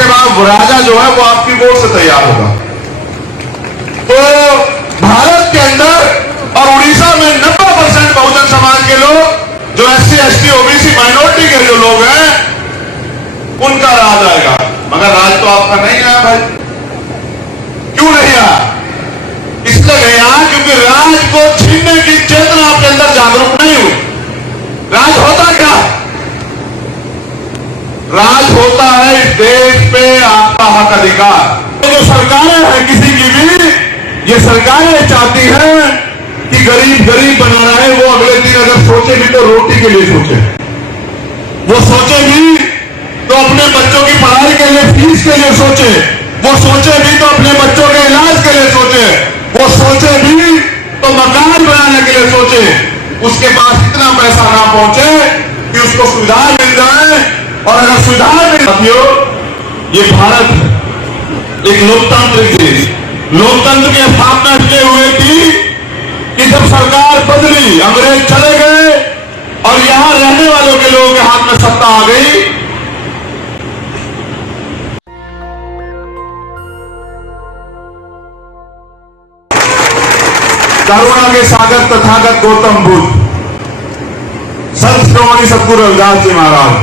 उसके बाद राजा जो है वो आपकी वोट से तैयार होगा। तो भारत के अंदर और उड़ीसा में 90% बहुजन समाज के लोग जो SC ST OBC माइनॉरिटी के जो लोग हैं उनका राज आएगा। मगर राज तो आपका नहीं आया भाई। क्यों नहीं आया? इसलिए नहीं आया क्योंकि राज को छीनने की चेतना आपके अंदर जागरूक नहीं हुई। राज होता क्या? राज होता है इस देश पे आपका हक अधिकार। जो सरकारें हैं किसी की भी, ये सरकारें चाहती हैं कि गरीब गरीब बना रहे, वो अगले दिन अगर सोचे भी तो रोटी के लिए सोचे, वो सोचे भी तो अपने बच्चों की पढ़ाई के लिए, फीस के लिए सोचे, वो सोचे भी तो अपने बच्चों के इलाज के लिए सोचे, वो सोचे भी तो मकान बनाने के लिए सोचे। उसके पास इतना पैसा ना पहुंचे कि उसको सुविधा मिल जाए, और अगर सुविधा मिल साथियों, ये भारत है एक लोकतांत्रिक देश। लोकतंत्र की स्थापना इसलिए हुई थी कि जब सरकार बदली, अंग्रेज चले गए और यहां रहने वालों के लोगों के हाथ में सत्ता आ गई। करुणा के सागर तथागत गौतम बुद्ध, संत श्रोमणी सतगुरु रविदास जी महाराज,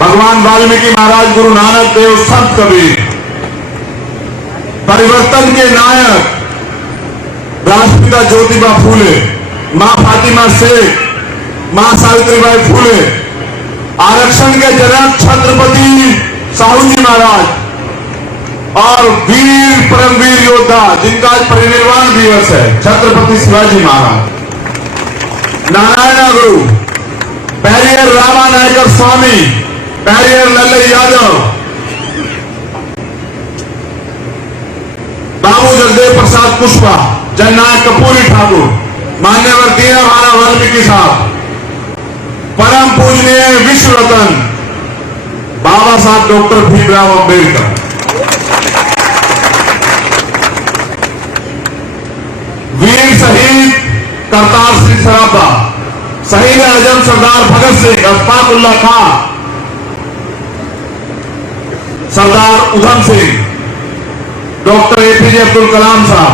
भगवान वाल्मीकि महाराज, गुरु नानक देव, संत कबीर, परिवर्तन के नायक राष्ट्रपिता ज्योतिबा फूले, मां फातिमा शेख, मां सावित्रीबाई फूले, आरक्षण के जनक छत्रपति साहू जी महाराज, और वीर परमवीर योद्धा जिनका आज परिनिर्वाण दिवस है छत्रपति शिवाजी महाराज, नारायण गुरु, पेरियर रामा नायकर स्वामी, पेरियर लल्लई यादव, बाबू जगदेव प्रसाद पुष्पा, जननायक कपूरी ठाकुर, मान्यवर दीना भाना वाल्मीकि साहब, परम पूजनीय विश्व रत्न बाबा साहब डॉक्टर भीमराव अंबेडकर, वीर शहीद करतार सिंह सराफा, शहीद आजम सरदार भगत सिंह, अशफाक उल्लाह खां, सरदार उधम सिंह, डॉक्टर APJ अब्दुल कलाम साहब,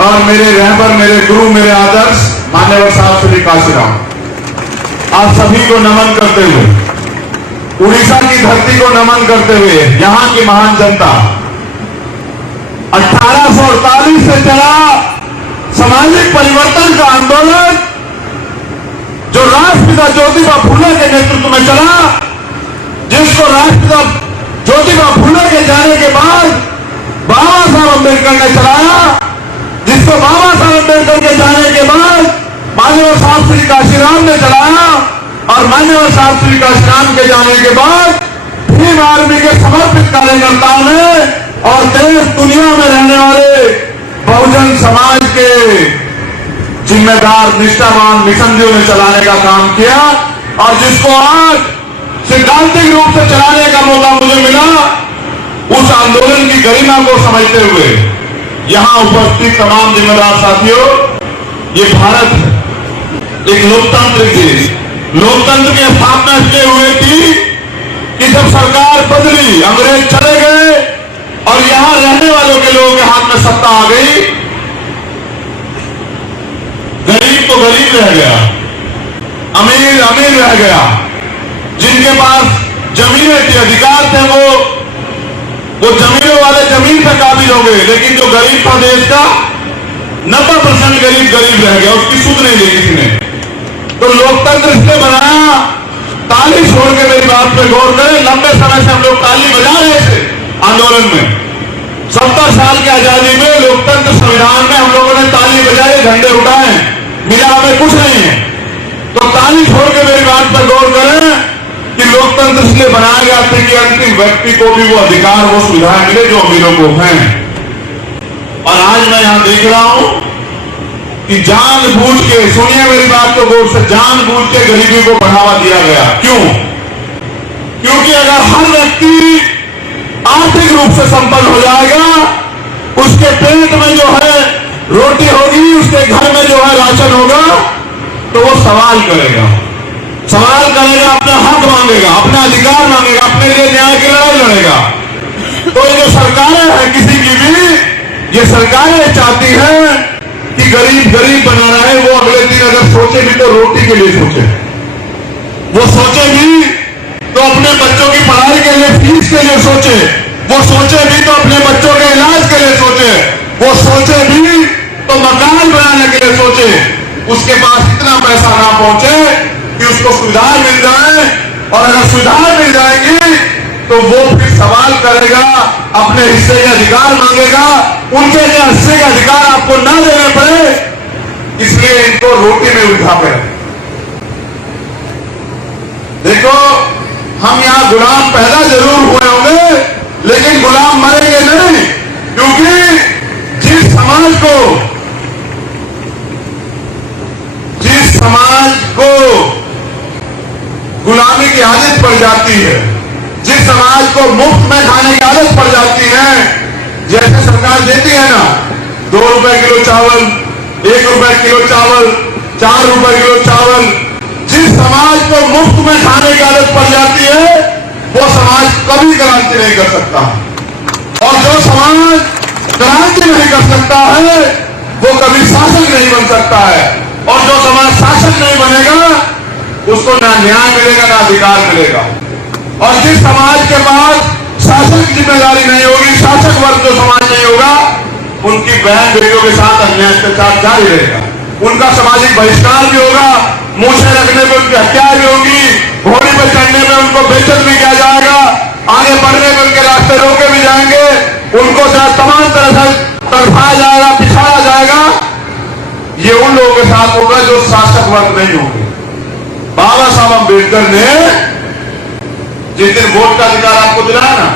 और मेरे रहबर, मेरे गुरु, मेरे आदर्श मान्यवर साहब श्री काशीराम, आप सभी को नमन करते हुए, उड़ीसा की धरती को नमन करते हुए, यहां की महान जनता, 1848 से चला सामाजिक परिवर्तन का आंदोलन जो राष्ट्रपिता ज्योतिबा फूले के नेतृत्व में चला, जिसको राष्ट्रपिता ज्योतिबा फूले के जाने के बाद बाबा साहब अम्बेडकर ने चलाया, जिसको बाबा साहब अम्बेडकर के जाने के बाद मान्यवर साहब श्री काशीराम ने चलाया, और मान्यवर साहब श्री काशीराम के जाने के बाद भीम आर्मी के समर्पित कार्यकर्ताओं ने और देश दुनिया में रहने वाले बहुजन समाज के जिम्मेदार निष्ठावान मिशनरियों ने चलाने का काम किया, और जिसको आज सिद्धांतिक रूप से चलाने का मौका मुझे मिला, उस आंदोलन की गरिमा को समझते हुए यहां उपस्थित तमाम जिम्मेदार साथियों, ये भारत है एक लोकतांत्रिक देश। लोकतंत्र की स्थापना इसलिए हुई थी कि जब सरकार बदली, अंग्रेज चले गए और यहां रहने वालों के लोगों के हाथ में सत्ता आ गई, गरीब तो गरीब रह गया, अमीर अमीर रह गया। जिनके पास जमीनें थी, अधिकार थे, वो जमीनों वाले जमीन पे काबिल हो गए, लेकिन जो गरीब था देश का 90% गरीब रह गया, उसकी सुध नहीं ली किसी ने। तो लोकतंत्र इसलिए बनाया, ताली छोड़ के मेरी बात पे गौर करें, लंबे समय से हम लोग ताली बजा रहे थे आंदोलन में। 70 साल की आजादी में लोकतंत्र संविधान में हम लोगों ने ताली बजाई, झंडे उठाए, मिला हमें कुछ नहीं है। तो ताली छोड़ के मेरी बात पर गौर करें कि लोकतंत्र इसलिए बनाया गया था कि अंतिम व्यक्ति को भी वो अधिकार, वो सुविधाएं मिले जो अमीरों को हैं। और आज मैं यहां देख रहा हूं कि जानबूझ के, सुनिए मेरी बात को गौर से, जानबूझ के गरीबी को बढ़ावा दिया गया। क्यों? क्योंकि अगर हर व्यक्ति आर्थिक रूप से संपन्न हो जाएगा, उसके पेट में जो है रोटी होगी, उसके घर में जो है राशन होगा, तो वो सवाल करेगा, अपना हक मांगेगा, अपना अधिकार मांगेगा, अपने लिए न्याय की लड़ाई लड़ेगा। तो ये जो सरकारें हैं किसी की भी, ये सरकारें चाहती हैं कि गरीब गरीब बना रहे, वो अगले दिन अगर सोचे भी तो रोटी के लिए सोचे, वो सोचे भी तो अपने बच्चों की पढ़ाई के लिए, फीस के लिए सोचे, वो सोचे भी तो अपने बच्चों के इलाज के लिए सोचे, वो सोचे भी तो मकान बनाने के लिए सोचे। उसके पास इतना पैसा ना पहुंचे कि उसको सुविधाएं मिल जाए, और अगर सुविधाएं मिल जाएंगी तो वो फिर सवाल करेगा, अपने हिस्से के अधिकार मांगेगा। उनके लिए हिस्से के अधिकार आपको ना देने पड़े, इसलिए इनको रोटी में उठा कर। देखो, हम यहां गुलाम पैदा जरूर हुए होंगे, लेकिन गुलाम मरेंगे नहीं, क्योंकि जिस समाज को गुलामी की आदत पड़ जाती है, जिस समाज को मुफ्त में खाने की आदत पड़ जाती है, जैसे सरकार देती है ना 2 रुपए किलो चावल, 1 रुपए किलो चावल, 4 रुपए किलो चावल, जिस समाज को मुफ्त में खाने की आदत पड़ जाती है, वो समाज कभी क्रांति नहीं कर सकता। और जो समाज क्रांति नहीं कर सकता है, वो कभी शासक नहीं बन सकता है। और जो समाज शासक नहीं बनेगा, उसको ना न्याय मिलेगा, ना अधिकार मिलेगा। और जिस समाज के पास शासक की जिम्मेदारी नहीं होगी, शासक वर्ग जो समाज नहीं होगा, उनकी बहन बेटियों के साथ अन्याय अत्याचार जारी रहेगा, उनका सामाजिक बहिष्कार भी होगा, मूछें रखने में उनकी हत्या भी होगी, घोड़ी पर चढ़ने में उनको बेइज्जत भी किया जाएगा, आगे बढ़ने में उनके रास्ते रोके भी जाएंगे, उनको तमाम तरह से तड़पाया जाएगा, पिछाड़ा जाएगा। ये उन लोगों के साथ होगा जो शासक वर्ग नहीं होंगे। बाबा साहब अम्बेडकर ने जिस दिन वोट का अधिकार आपको दिलाया ना,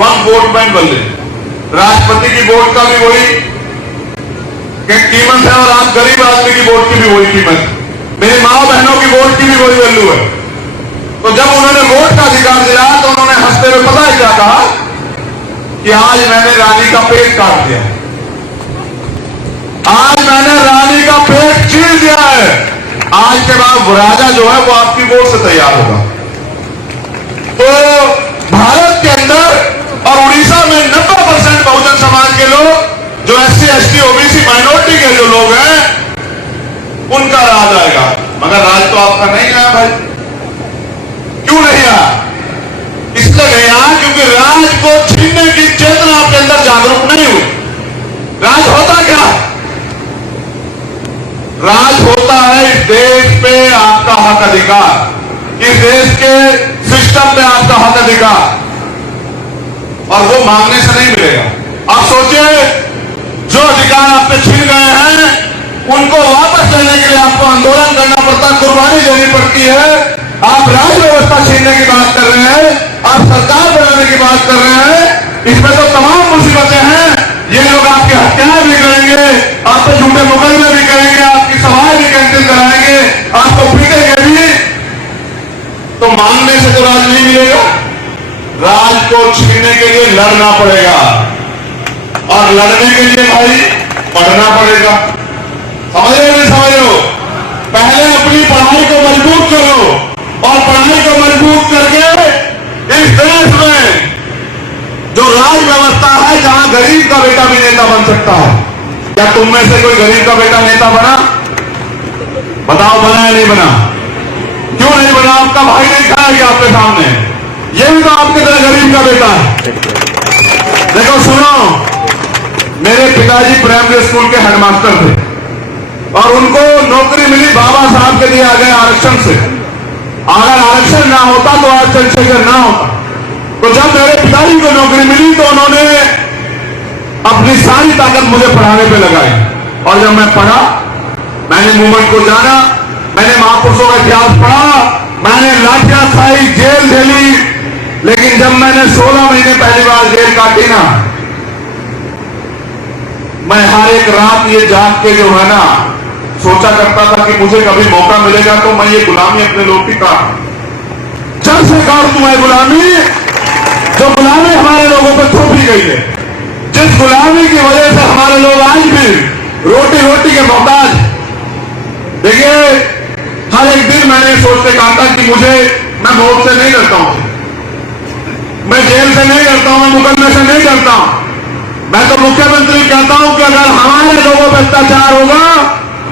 1 वोट मैन बल्ले, राष्ट्रपति की वोट का भी वही कीमत है, और आप गरीब आदमी की वोट की भी वही कीमत है, मेरी माँ बहनों की वोट की भी वही वैल्यू है। तो जब उन्होंने वोट का अधिकार दिलाया तो उन्होंने हंसते हुए पता है क्या कहा कि आज मैंने रानी का पेट काट दिया, आज मैंने रानी का पेट चीर दिया है, आज के बाद राजा जो है वो आपकी वोट से तैयार होगा। तो भारत के अंदर और उड़ीसा में 90% बहुजन समाज के लोग, जो SC ST OBC माइनॉरिटी के जो लोग हैं, उनका राज आएगा। मगर राज तो आपका नहीं आया भाई। क्यों नहीं आया? इसलिए नहीं आया क्योंकि राज को छीनने की चेतना आपके अंदर जागरूक नहीं हुई। राज होता क्या? राज होता है इस देश पे आपका हक अधिकार, इस देश के सिस्टम पे आपका हक अधिकार, और वो मांगने से नहीं मिलेगा। आप सोचिए, जो अधिकार आपने छीन गए हैं उनको वापस लेने के लिए आपको आंदोलन करना पड़ता है, कुर्बानी देनी पड़ती है। आप राज व्यवस्था छीनने की बात कर रहे हैं, आप सरकार बनाने की बात कर रहे हैं, इसमें तो तमाम मुसीबतें हैं। ये लोग आपकी हत्याएं भी करेंगे, आप पे झूठे मुकदमे भी करेंगे, आपकी सभाएं भी कैंसिल कराएंगे, आपको पीटेंगे भी। तो मांगने से तो राज नहीं मिलेगा, राज को छीनने के लिए लड़ना पड़ेगा, और लड़ने के लिए भाई पढ़ना पड़ेगा। समझ रहे नहीं समझ रहे हो? पहले अपनी पढ़ाई को मजबूत करो, और पढ़ाई को मजबूत करके इस देश में जो राज व्यवस्था है, जहां गरीब का बेटा भी नेता बन सकता है। क्या तुम में से कोई गरीब का बेटा नेता बना? बताओ, बना या नहीं बना? क्यों नहीं बना? आपका भाई नहीं खड़ा है आपके सामने, ये भी तो आपकी तरह गरीब का बेटा है। देखो सुनो, मेरे पिताजी प्राइमरी स्कूल के हेडमास्टर थे, और उनको नौकरी मिली बाबा साहब के दिए गए आरक्षण से। अगर आरक्षण ना होता तो आज चंद्रशेखर ना होता। तो जब मेरे पिताजी को नौकरी मिली तो उन्होंने अपनी सारी ताकत मुझे पढ़ाने पे लगाई, और जब मैं पढ़ा, मैंने मूवमेंट को जाना, मैंने महापुरुषों का इतिहास पढ़ा, मैंने लाठियां खाई, जेल झेली, लेकिन जब मैंने 16 महीने पहली बार जेल काटी ना, मैं हर एक रात ये जाग के जो है ना सोचा करता था कि मुझे कभी मौका मिलेगा तो मैं ये गुलामी अपने लोग की काट, जब से काट दूं मैं गुलामी, जो गुलामी हमारे लोगों पर थोपी गई है, जिस गुलामी की वजह से हमारे लोग आज भी रोटी रोटी के मोहताज। देखिए, हर एक दिन मैंने सोचते कहा था कि मैं वोट से नहीं लड़ता हूं, मैं जेल से नहीं डरता हूं, मैं मुकदमे से नहीं डरता हूं। मैं तो मुख्यमंत्री कहता हूं कि अगर हमारे लोगों पर अत्याचार होगा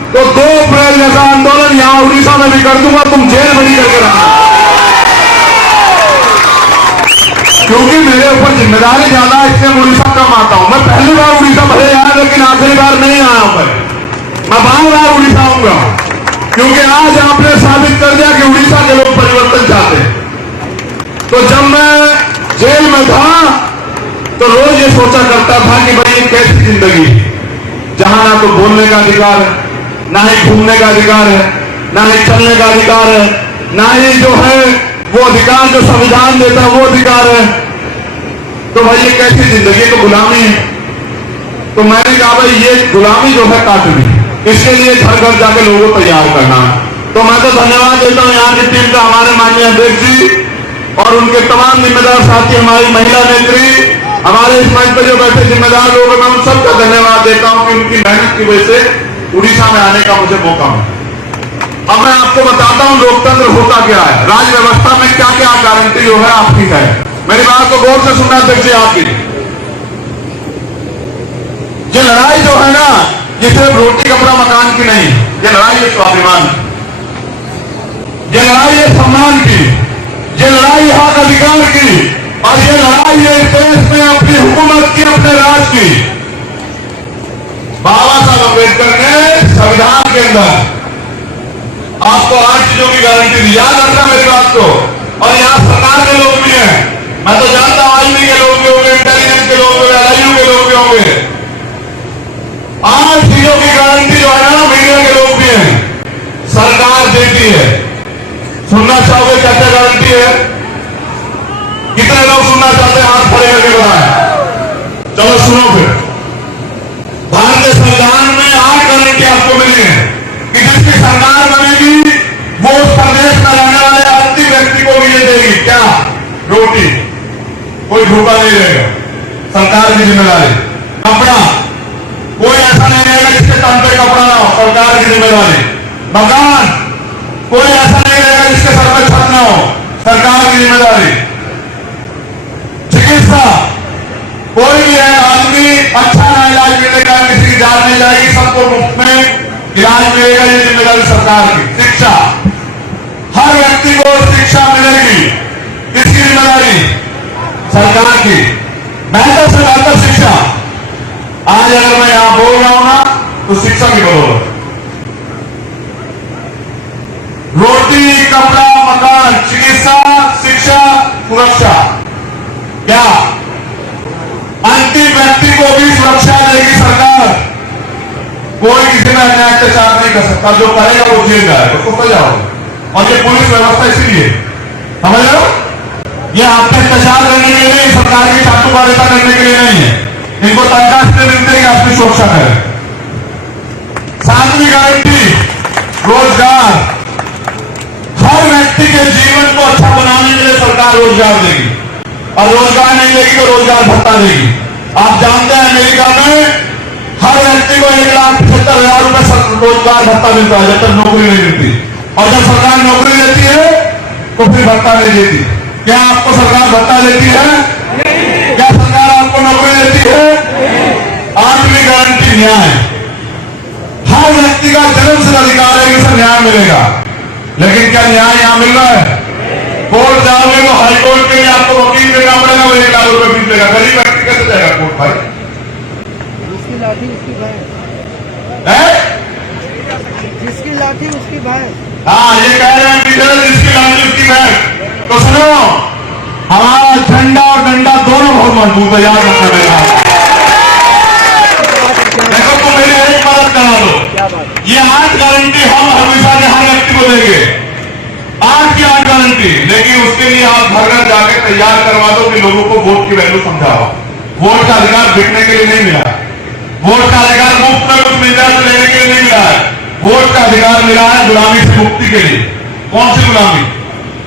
तो 2 अप्रैल जैसा आंदोलन यहां उड़ीसा में भी कर दूंगा, तुम जेल में नहीं करके रखना। क्योंकि मेरे ऊपर जिम्मेदारी ज्यादा है, इसलिए उड़ीसा कम आता हूं। मैं पहली बार उड़ीसा भले आया, लेकिन आखिरी बार नहीं आया हूं। मैं बार-बार उड़ीसा आऊंगा, क्योंकि आज आपने साबित कर दिया कि उड़ीसा के लोग परिवर्तन चाहते हैं। तो जब मैं जेल में था तो रोज ये सोचा करता था कि भाई ये कैसी जिंदगी, जहां ना तो बोलने का अधिकार है, ना ही घूमने का अधिकार है, ना ही चलने का अधिकार है, ना ही जो है वो अधिकार जो संविधान देता है वो अधिकार है। तो भाई ये कैसी जिंदगी, तो गुलामी है। तो मैंने कहा भाई ये गुलामी जो है काटनी, इसके लिए घर घर जाके लोगों को तैयार करना है। तो मैं तो धन्यवाद देता हूं यहाँ की टीम का, हमारे माननीय अध्यक्ष जी और उनके तमाम जिम्मेदार साथी, हमारी महिला नेत्री, हमारे इस मंच पर जो बैठे जिम्मेदार लोग हैं, मैं उन सबका धन्यवाद देता हूं कि उनकी मेहनत की वजह से उड़ीसा में आने का मुझे मौका मिला। अब मैं आपको बताता हूं लोकतंत्र होता क्या है, राज व्यवस्था में क्या क्या गारंटी जो है आपकी है। मेरी बात को गौर से सुनना अध्यक्ष जी आपकी। ये लड़ाई जो है ना, ये सिर्फ रोटी कपड़ा मकान की नहीं, ये लड़ाई है स्वाभिमान, ये लड़ाई है सम्मान की, ये लड़ाई है हक अधिकार की, और ये लड़ाई है इस देश में अपनी हुकूमत की, अपने राज की। बाबा साहब अम्बेडकर ने संविधान के अंदर आपको 8 चीजों की गारंटी दी, याद रखना मेरी बात को। और यहाँ सरकार के लोग भी हैं, मैं तो जानता हूं आईबी के लोग भी होंगे, इंटेलिजेंस के लोग भी होंगे, LIU के लोग भी होंगे। 8 चीजों की गारंटी जो है ना, मीडिया के लोग भी हैं, सरकार देती है। सुनना चाहोगे क्या क्या गारंटी है? कितने लोग सुनना चाहते हैं? हाथ खड़े करके बताएं। चलो सुनो फिर। भारतीय संविधान में 8 गारंटी आपको मिली है कि जिसकी सरकार बनेगी वो उस प्रदेश में रहने वाले अंतिम व्यक्ति को भी ये देगी। क्या? रोटी, कोई भूखा नहीं रहेगा, सरकार की जिम्मेदारी। कपड़ा, कोई ऐसा नहीं रहेगा जिसके तन पे कपड़ा ना हो, सरकार की जिम्मेदारी। मकान, कोई ऐसा नहीं रहेगा जिसके सर पे छत ना हो, सरकार की जिम्मेदारी। चिकित्सा, कोई भी है आदमी अच्छा ना इलाज मिलेगा, किसी की जान नहीं जाएगी, सबको मुफ्त में इलाज मिलेगा, ये जिम्मेदारी सरकार की। शिक्षा, हर व्यक्ति को शिक्षा मिलेगी, इसकी जिम्मेदारी सरकार की। बेहतर से बेहतर शिक्षा, आज अगर मैं यहां बोल रहा हूं ना तो शिक्षा की बदौलत। रोटी, कपड़ा, मकान, चिकित्सा, शिक्षा, सुरक्षा। क्या? अंतिम व्यक्ति को भी सुरक्षा देगी सरकार। कोई किसी में अन्याय अत्याचार नहीं कर सकता, जो करेगा वो जेल जाएगा, उसको सजा होगा। और ये पुलिस व्यवस्था इसीलिए, समझ लो, ये आपके अत्याचार करने के लिए, सरकार की चाटुकारिता करने के लिए नहीं है। इनको तनख्वाह इसलिए मिलती है कि आपकी सुरक्षा करें। 7वीं गारंटी, रोजगार। हर व्यक्ति के जीवन को अच्छा बनाने के लिए सरकार रोजगार देगी, और रोजगार नहीं देगी तो रोजगार भत्ता देगी। आप जानते हैं अमेरिका में हर व्यक्ति को 1,75,000 रुपए रोजगार भत्ता मिलता है जब तक नौकरी नहीं मिलती, और जब सरकार नौकरी देती है तो फिर भत्ता नहीं देती। क्या आपको सरकार भत्ता देती है? क्या सरकार आपको नौकरी देती है? 8वीं गारंटी, न्याय। हर व्यक्ति का जन्म से अधिकार है कि उसे न्याय मिलेगा, लेकिन क्या न्याय यहां मिल रहा है? कोर्ट जाओगे तो हाईकोर्ट के लिए आपको वकील देना पड़ेगा, वो 1 लाख रुपए फीस देगा। गरीब व्यक्ति कैसे जाएगा कोर्ट? भाई जिसकी लाठी उसकी भैंस, जिसकी लाठी उसकी भैंस। हाँ, ये कह रहे हैं जिसकी लाठी उसकी भैंस। तो सुनो, हमारा झंडा और डंडा दोनों बहुत मजबूत है, याद रखना मेरा। देखो तुम मेरी एक मदद करा दो, ये 8 गारंटी हम हमेशा के हर व्यक्ति को देंगे, 8 की 8 गारंटी। लेकिन उसके लिए आप घर घर जाके तैयार करवा दो कि लोगों को वोट की वैल्यू समझाओ। वोट का अधिकार बिकने के लिए नहीं मिला, वोट का अधिकार मुफ्त में कुछ मिल जाए तो लेने के लिए नहीं मिला है। वोट का अधिकार मिला है गुलामी से मुक्ति के लिए। कौन सी गुलामी?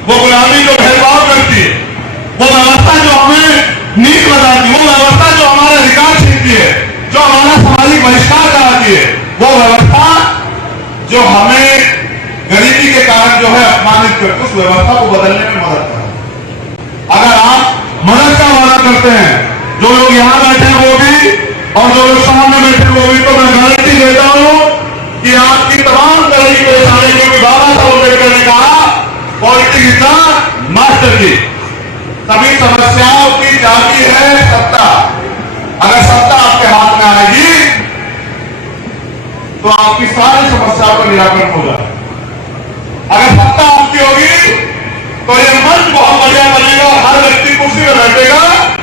वो गुलामी जो भेदभाव करती है, वो व्यवस्था जो हमें नीच बताती है, वो व्यवस्था जो हमारे अधिकार छीनती है, जो हमारा सामाजिक बहिष्कार कराती है, वो व्यवस्था जो हमें गरीबी के कारण जो है अपमानित करती है, उस व्यवस्था को बदलने में मदद करें। अगर आप मदद का मास्टर की। सभी समस्याओं की चाबी है सत्ता। अगर सत्ता आपके हाथ में आएगी तो आपकी सारी समस्याओं का निराकरण होगा। अगर सत्ता आपकी होगी तो ये मंच बहुत बढ़िया बनेगा, हर व्यक्ति कुर्सी में बैठेगा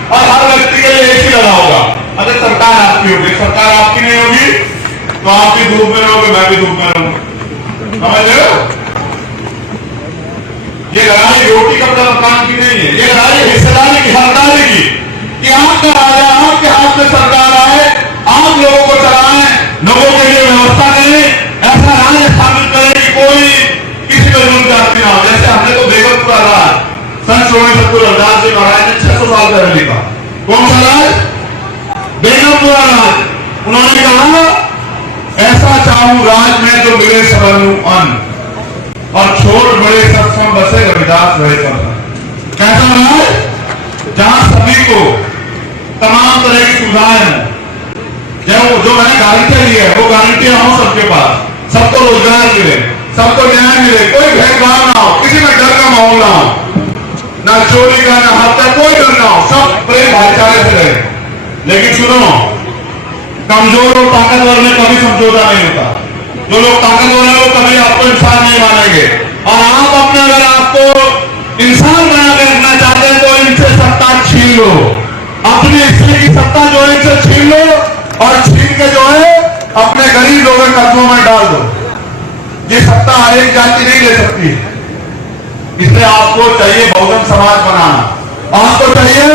और हर व्यक्ति के लिए एसी लगा होगा। अगर सरकार आपकी होगी, सरकार आपकी नहीं होगी तो आप भी धूप में रहोगे, मैं भी धूप में रहूंगा। समझ रहे हो? ये लड़ाई रोटी कपड़ा मकान की नहीं है, ये लड़ाई हिस्सेदारी की, हकदारी की, कि आपका राजा आपके हाथ में सरकार आए, आप लोगों को चलाएं, लोगों के लिए व्यवस्था करें, ऐसा राज स्थापित करें कि कोई किसी को जरूरत जाती ना हो। जैसे हमने तो बेगमपुरा राज संत श्रोमणी सतगुरु रविदास जी महाराज ने 600 साल पहले लिखा। कौन सा राज? बेगमपुरा राज। उन्होंने कहा ऐसा चाहूं राज में जो मिले सबनु अन्न और छोड़ बड़े सत्संग बसे रविदास रहे चलना। कैसा राज? जहां सभी को तमाम तरह की सुविधाएं हैं, जो मैंने गारंटी ली है वो गारंटियां हो सबके पास, सबको रोजगार मिले, सबको न्याय मिले, कोई भेदभाव ना हो, किसी में डर का माहौल ना हो, ना चोरी का ना हत्या, कोई डर ना हो, सब प्रेम भाईचारे से रहे। लेकिन सुनो, कमजोर और ताकतवर में कभी समझौता नहीं होता। जो लोग ताकतवर है वो कभी आपको इंसान नहीं मानेंगे, और आप अपने अगर आपको इंसान बना के रखना चाहते हैं तो इनसे सत्ता छीन लो, अपने हिस्से की सत्ता जो है इनसे छीन लो और छीन के जो है अपने गरीब लोगों के कदमों में डाल दो। ये सत्ता हर एक जाति नहीं ले सकती, इसलिए आपको चाहिए बहुजन समाज बनाना, आपको चाहिए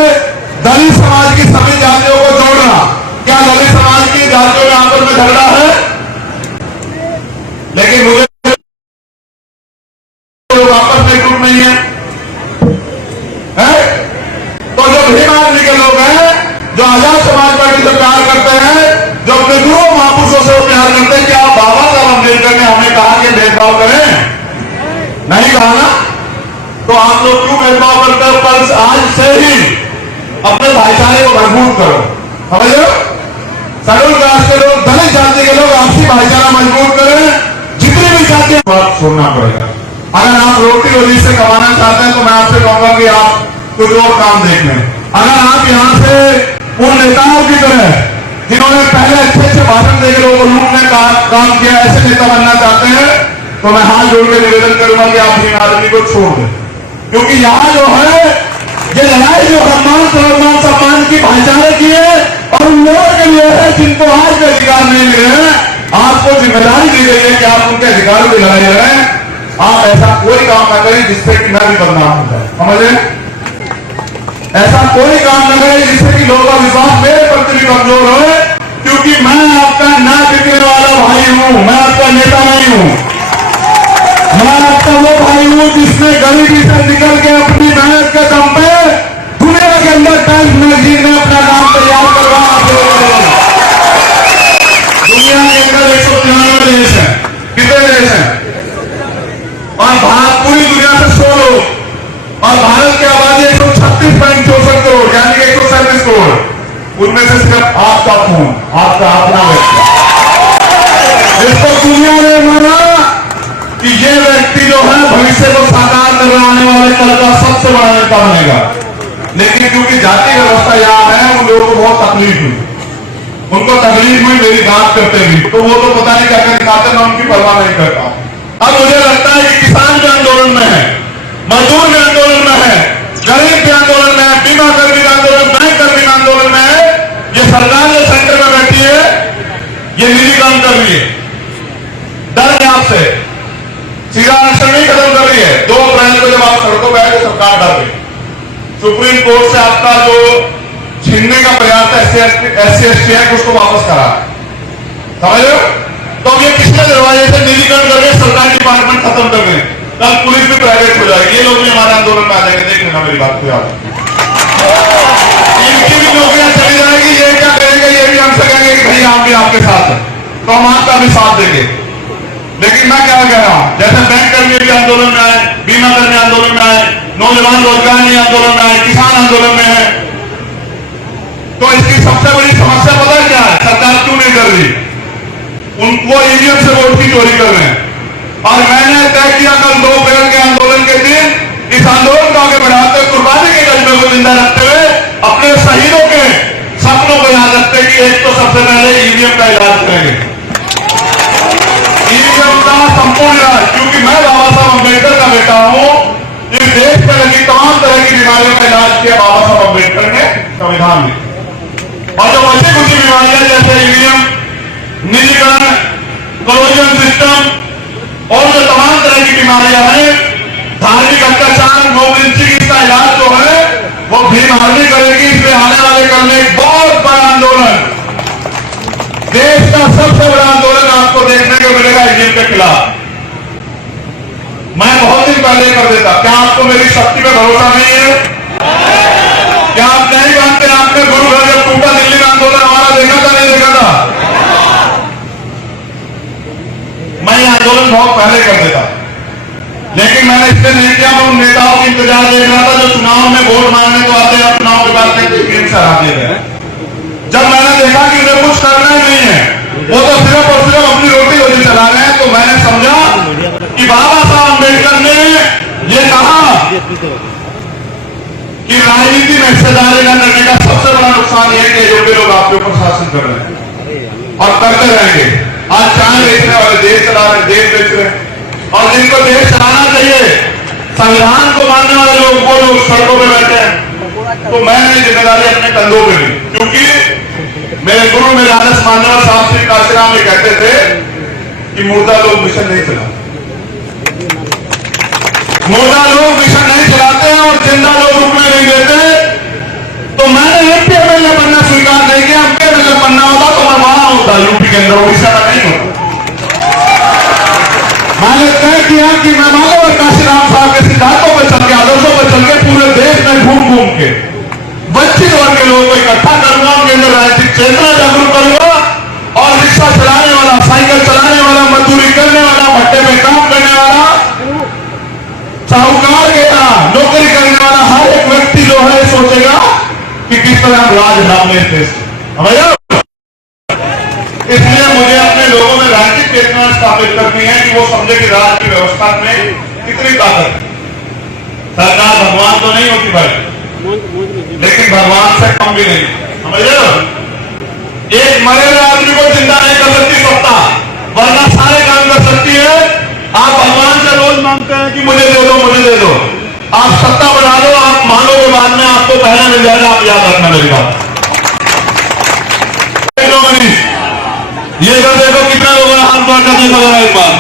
दलित समाज की सभी जातियों को जोड़ना। क्या दलित समाज की जातियों में आपस में झगड़ा है? लेकिन मुझे लोग आपस में एकजुट नहीं है, तो जो भीम आदमी के लोग हैं, जो आजाद समाज पार्टी से प्यार करते हैं, जो अपने गुरु महापुरुषों से प्यार करते हैं, क्या बाबा साहब अम्बेडकर ने हमें कहा कि भेदभाव करें? नहीं कहा ना। तो आप लोग क्यों भेदभाव करते हो? कल आज से ही अपने भाईचारे को मजबूत करो। समझ लो, शेड्यूल कास्ट के लोग, दलित जाति के लोग आपसी भाईचारा मजबूत करें। जितनी भी जाति बात छोड़ना पड़ेगा। अगर आप रोटी रोजी से कमाना चाहते हैं तो मैं आपसे कहूंगा कि आप कुछ और काम देख लें। अगर आप यहाँ से उन नेताओं की तरह जिन्होंने पहले अच्छे अच्छे भाषण देकर लोगों को लूटने का काम किया, ऐसे नेता बनना चाहते हैं तो मैं हाथ जोड़ के निवेदन करूंगा कि आप इन आदमी को छोड़ दें। क्योंकि यहाँ जो है ये लड़ाई जो सम्मान की भाईचारे की है और उन लोगों के लिए है जिनको आज के अधिकार नहीं मिले हैं। आपको जिम्मेदारी दी गई है कि आप उनके अधिकारों की लड़ाई लड़ें। आप ऐसा कोई काम न करें जिससे कि मैं भी बदनाम हो जाए। समझे? ऐसा कोई काम न करें जिससे कि लोगों का विश्वास मेरे प्रति भी कमजोर हो, क्योंकि मैं आपका ना बिकने वाला भाई हूं, मैं आपका नेता नहीं हूं। मैं आपका वो भाई हूं जिसने गरीबी से निकल के अपनी मेहनत के दम पे दुनिया के अंदर टाइम्स मैगजीन में अपना नाम तैयार करवाया। दुनिया के अंदर 193 देश है। कितने देश हैं? और भारत पूरी दुनिया से 100 लोग, और भारत की आबादी 136.64 करोड़ यानी कि 137 करोड़। उनमें से सिर्फ आपका खून, आपका अपना व्यक्ति, जिसको दुनिया ने माना कि ये व्यक्ति जो है भविष्य को साकार करने आने वाले कल का सबसे बड़ा नेता बनेगा। लेकिन क्योंकि जाति व्यवस्था यहाँ है, उन लोगों को बहुत तकलीफ हुई, उनको तकलीफ हुई मेरी बात करते हुए, तो वो तो पता नहीं क्या क्या दिखाते, मैं उनकी परवाह नहीं करता। अब मुझे लगता है कि किसान भी आंदोलन में है, मजदूर भी आंदोलन में है, गरीब भी आंदोलन में है, बीमा कर्मी का आंदोलन, बैंक कर्मी का आंदोलन में है। ये सरकार जो सेंटर में बैठी है ये नीली काम कर रही है, डर है आपसे, सीधा आरक्षण नहीं खत्म कर रही है। 2 अप्रैल को जब आप सड़कों पर आए तो सरकार डर गई। सुप्रीम कोर्ट से आपका जो छीनने का प्रयास है SC/ST एक्ट, उसको वापस करा। समझ लो? तो ये किसके दरवाजे से नीलीकरण करके सरकारी डिपार्टमेंट खत्म कर गए, कल पुलिस भी प्राइवेट हो जाएगी। ये लोग भी हमारे आंदोलन में आ जाएंगे, देख लेना मेरी बात को याद। इनकी भी नौकरियां चली जाएगी। ये क्या करेंगे? ये भी हमसे कहेंगे कि भैया हम भी आपके साथ हैं, तो हम आपका भी साथ देंगे। लेकिन मैं क्या कह रहा हूं, जैसे बैंक कर्मी भी आंदोलन में आए, बीमा कर्मी आंदोलन में आए, नौजवान रोजगार नहीं आंदोलन में आए, किसान आंदोलन में है, तो इसकी सबसे बड़ी समस्या पता है क्या है? सरकार क्यों नहीं कर रही? उनको ईवीएम से वोट की चोरी कर रहे हैं। और मैंने तय किया कल 2 अप्रैल के आंदोलन के दिन इस आंदोलन को आगे बढ़ाते हुए, कुर्बानी के जज्बे को जिंदा रखते हुए, अपने शहीदों के सपनों को याद रखते कि एक तो सबसे पहले ईवीएम का इलाज करेंगे, ईवीएम का संपूर्ण इलाज, क्योंकि मैं बाबा साहब अम्बेडकर का बेटा हूं। इस देश में लगी तमाम तरह की बीमारियों का इलाज किया बाबा साहब अम्बेडकर ने संविधान में। और जो बची कुछ बीमारियां जैसे ईवीएम, निजीकरण, कोलोजन सिस्टम और जो तमाम तरह की बीमारियां हैं, धार्मिक अत्याचार, मोब लिंचिंग, इसका इलाज जो है वो भीम आर्मी करेगी। इसलिए आने वाले कल में एक बहुत बड़ा आंदोलन, देश का सबसे बड़ा आंदोलन आपको देखने को मिलेगा ईवीएम के खिलाफ। मैं बहुत दिन पहले कर देता। क्या आपको मेरी शक्ति पर भरोसा नहीं है? क्या आप नहीं जानते? आपने गुरु घर जब टूटा दिल्ली का आंदोलन हमारा देखा था, नहीं देखा था? मैं ये आंदोलन बहुत पहले कर देता, लेकिन मैंने इसलिए नहीं किया। मैं उन नेताओं की इंतजार देख रहा था जो चुनाव में वोट मांगने तो आते हैं, चुनाव के बाद कहते से हरा देते हैं। जब मैंने देखा कि उन्हें कुछ करना ही नहीं है, वो तो सिर्फ और सिर्फ अपनी रोटी रोजी चला रहे हैं, तो मैंने समझा कि बाबा साहब अम्बेडकर ने ये कहा कि राजनीति में हिस्सेदारी न करने का सबसे बड़ा नुकसान ये है कि लोग आपके ऊपर शासन कर रहे हैं और करते रहेंगे। आज चाय बेचने वाले देश चला रहे, देश बेच रहे हैं, और जिनको देश चलाना चाहिए, संविधान को मानने वाले लोग, वो लोग सड़कों पर बैठे हैं। तो मैंने जिम्मेदारी अपने कंधों पे ली, क्योंकि मेरे गुरु, मेरे आदर्श मान्यवर साहब श्री काशीराम ये कहते थे कि मुर्दा लोग मिशन नहीं चलाते, मुर्दा लोग मिशन नहीं चलाते हैं और जिंदा लोग रुकने नहीं देते। तो मैंने एमपी एमएलए बनना स्वीकार नहीं किया। एमपी एमएलए बनना होता तो मैं वहां होता, यूपी के अंदर, उड़ीसा का नहीं होता। मैंने तय किया कि मैं मानव काशीराम साहब के सिद्धांतों पर चल के, आदर्शों पर चल के पूरे देश में घूम घूम के वंचित वर्ग के लोगों को इकट्ठा करूंगा, उनके अंदर राजनीतिक चेतना जागरूक करूंगा, और रिक्शा चलाने वाला, साइकिल चलाने वाला, मजदूरी करने वाला, भट्टे में काम करने वाला, साहूकार के यहाँ नौकरी करने वाला हर एक व्यक्ति जो है सोचेगा कि किस तरह हम राज नाम लेते हैं। इसलिए मुझे अपने लोगों में राजनीतिक चेतना स्थापित करनी है कि वो समझे कि राज की व्यवस्था में कितनी ताकत है। सरकार भगवान तो नहीं होती भाई, लेकिन भगवान से कम भी नहीं, समझ रहे हो? एक मरे हुए आदमी को जिंदा नहीं कर सकती सत्ता, वरना सारे काम कर सकती है। आप भगवान से रोज मांगते हैं कि मुझे दे दो, मुझे दे दो। आप सत्ता बढ़ा दो, आप मांगोगे, बाद में आपको पहले मिल जाएगा। आप याद रखना मेरी बात। ये कर देखो कितने लोगों ने हाथ मार कर देखो जरा एक बार।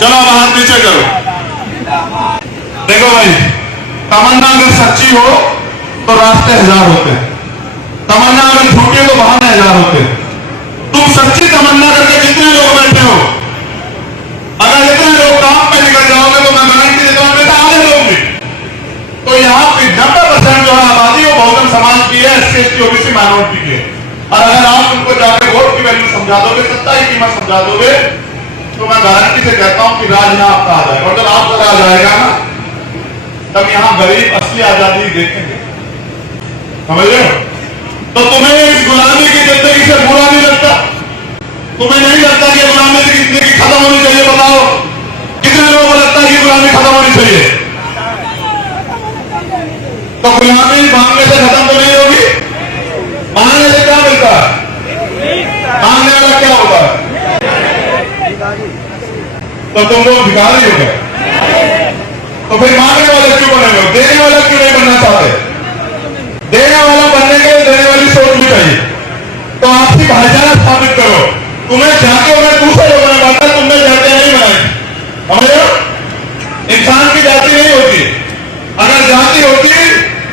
चलो अब हाथ नीचे करो। देखो भाई, तमन्ना अगर सच्ची हो तो रास्ते हजार होते हैं, तमन्ना अगर झूठी हो तो बहाने हजार होते हैं। तुम सच्ची तमन्ना करके जितने लोग बैठे हो, अगर इतने लोग काम पे निकल जाओगे तो मैं गारंटी देता हूं बेटा आधे लोग भी। तो यहाँ पे 90% जो है आबादी वो बहुजन समाज की है, SC ST OBC माइनॉरिटी की है। और अगर आप उनको जाके वोट की वैल्यू समझा दोगे, सत्ता की कीमत समझा दोगे, तो मैं गारंटी से कहता हूं कि राज यहाँ आपका आ जाएगा। और जब आपका राज आएगा ना, तब यहाँ गरीब असली आजादी देखेंगे, समझ रहे हो? तो तुम्हें इस गुलामी की जिंदगी से बुरा नहीं लगता? तुम्हें नहीं लगता कि गुलामी की जिंदगी खत्म होनी चाहिए? बताओ कितने लोगों को लगता है कि गुलामी खत्म होनी चाहिए? तो गुलामी मांगने से खत्म तो नहीं होगी। मांगने से क्या मिलता है? मांगने वाला क्या होता है? तो तुम लोग भिखारी हो गए। तो फिर मांगने वाले क्यों बने हो? देने वाला क्यों नहीं बनना चाहते? देने वाला बनने के लिए देने वाली सोच भी चाहिए। तो आपसी भाईचारा स्थापित करो। तुम्हें जाके मैं दूसरे लोगों ने बांटा, तुमने जाते नहीं बनाई, समझ लो? इंसान की जाति नहीं होती। अगर जाति होती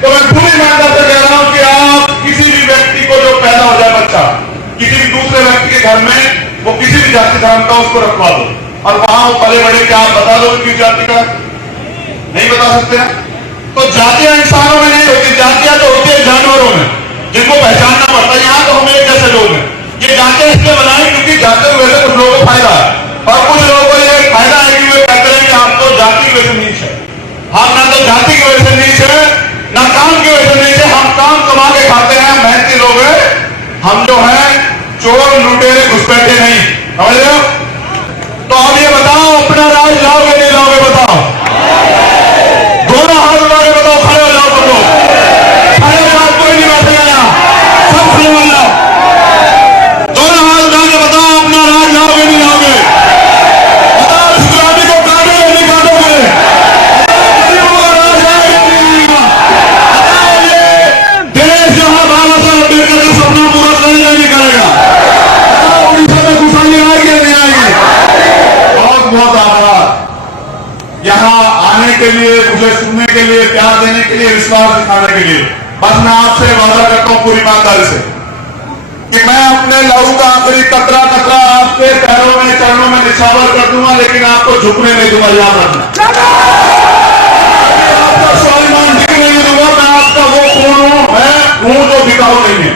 तो मैं पूरी ईमानदारी से कह रहा हूं कि आप किसी भी व्यक्ति को जो पैदा हो जाए बच्चा, किसी भी दूसरे व्यक्ति के घर में, वो किसी भी जाति धर्म का, उसको रखवा दो और वहां वो पले बड़े क्या आप बता दो किस जाति का? नहीं बता सकते हैं। तो जातियां इंसानों में नहीं होती, जातियां तो होती है जानवरों में, जिनको पहचानना पड़ता है। यहाँ तो हम एक जैसे लोग हैं। ये जातियां इसलिए बनाई क्योंकि जाते हुए कुछ लोगों को फायदा है, और कुछ लोगों को ये फायदा है कि वे कहते हैं कि आपको जाति की वजह से नीच है। हम ना तो जाति की वजह से नीच है, ना काम की वजह से नीच है। हम काम कमा के खाते हैं, मेहनती लोग हैं हम, जो है चोर लुटेरे घुसपैठे नहीं, समझ रहे हो? तो अब ये बताओ, अपना राज लाओगे नहीं लाओगे? बताओ। दोनों के लिए, प्यार देने के लिए, विश्वास दिखाने के लिए। बस मैं आपसे वादा करता हूं पूरी ईमानदारी से कि मैं अपने लहू का आखिरी कतरा कतरा आपके पैरों में, चरणों में निछावर कर दूंगा, लेकिन आपको झुकने नहीं दूंगा। याद रखना, आपका स्वाभिमान दिखने नहीं दूंगा। मैं आपका वो खून हूं, मैं हूं जो बिकाऊ नहीं है।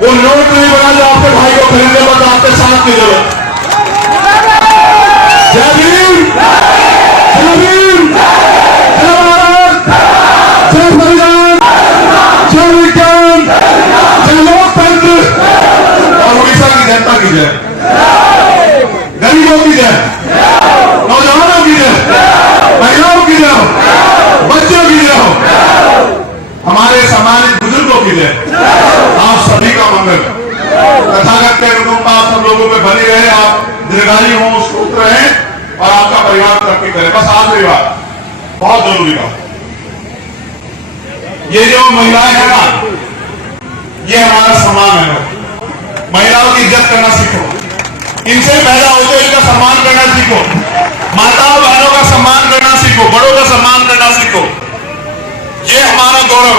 वो नोट नहीं बना जो आपके भाई को खरीदने पर आपके साथ की जरूरत। जय भीम, जय भीम, जय भारत, जय संविधान, जय विज्ञान, जय लोकतंत्र और उड़ीसा की जनता की जय, गरीबों की जय, नौजवानों की जय, महिलाओं की जय, बच्चों की जय, हमारे सम्मानित बुजुर्गों की जय। आप सभी का मंगल, तथागत के अनुकंपा आप सब लोगों पे बनी रहे, आप दीर्घायु हो, सुख रहे और आपका परिवार तरक्की करे। बस आखिरी बात, बहुत जरूरी बात, ये जो महिलाएं हैं ना, ये हमारा सम्मान है। महिलाओं की इज्जत करना सीखो, इनसे पैदा होते इनका सम्मान करना सीखो, माताओं बहनों का सम्मान करना सीखो, बड़ों का सम्मान करना सीखो। ये हमारा गौरव।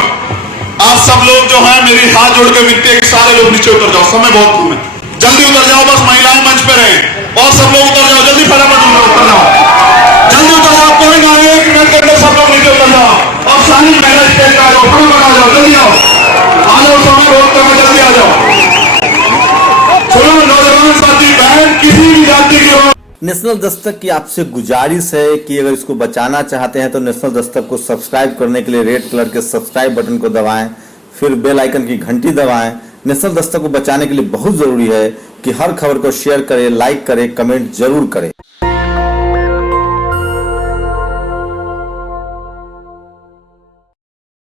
आप सब लोग जो है मेरी हाथ जोड़ के विनती है कि सारे लोग नीचे उतर जाओ, समय बहुत कम है, जल्दी उतर जाओ। बस महिलाएं मंच पे रहें और सब लोग उतर जाओ, जल्दी फटाफट उतर जाओ, जल्दी उतर जाओ। कोई ना, 1 मिनट के अंदर सब लोग नीचे उतर जाओ और सारी महिला स्टेज पे आ जाओ, फटाफट आ जाओ, जल्दी आओ, आ जाओ, समय बहुत कम है, जल्दी आ जाओ। सुनो नौजवान साथी बहन, किसी भी जाति की हो, नेशनल दस्तक की आपसे गुजारिश है कि अगर इसको बचाना चाहते हैं तो नेशनल दस्तक को सब्सक्राइब करने के लिए रेड कलर के सब्सक्राइब बटन को दबाएं, फिर बेल आइकन की घंटी दबाएं। नेशनल दस्तक को बचाने के लिए बहुत जरूरी है कि हर खबर को शेयर करें, लाइक करें, कमेंट जरूर करें।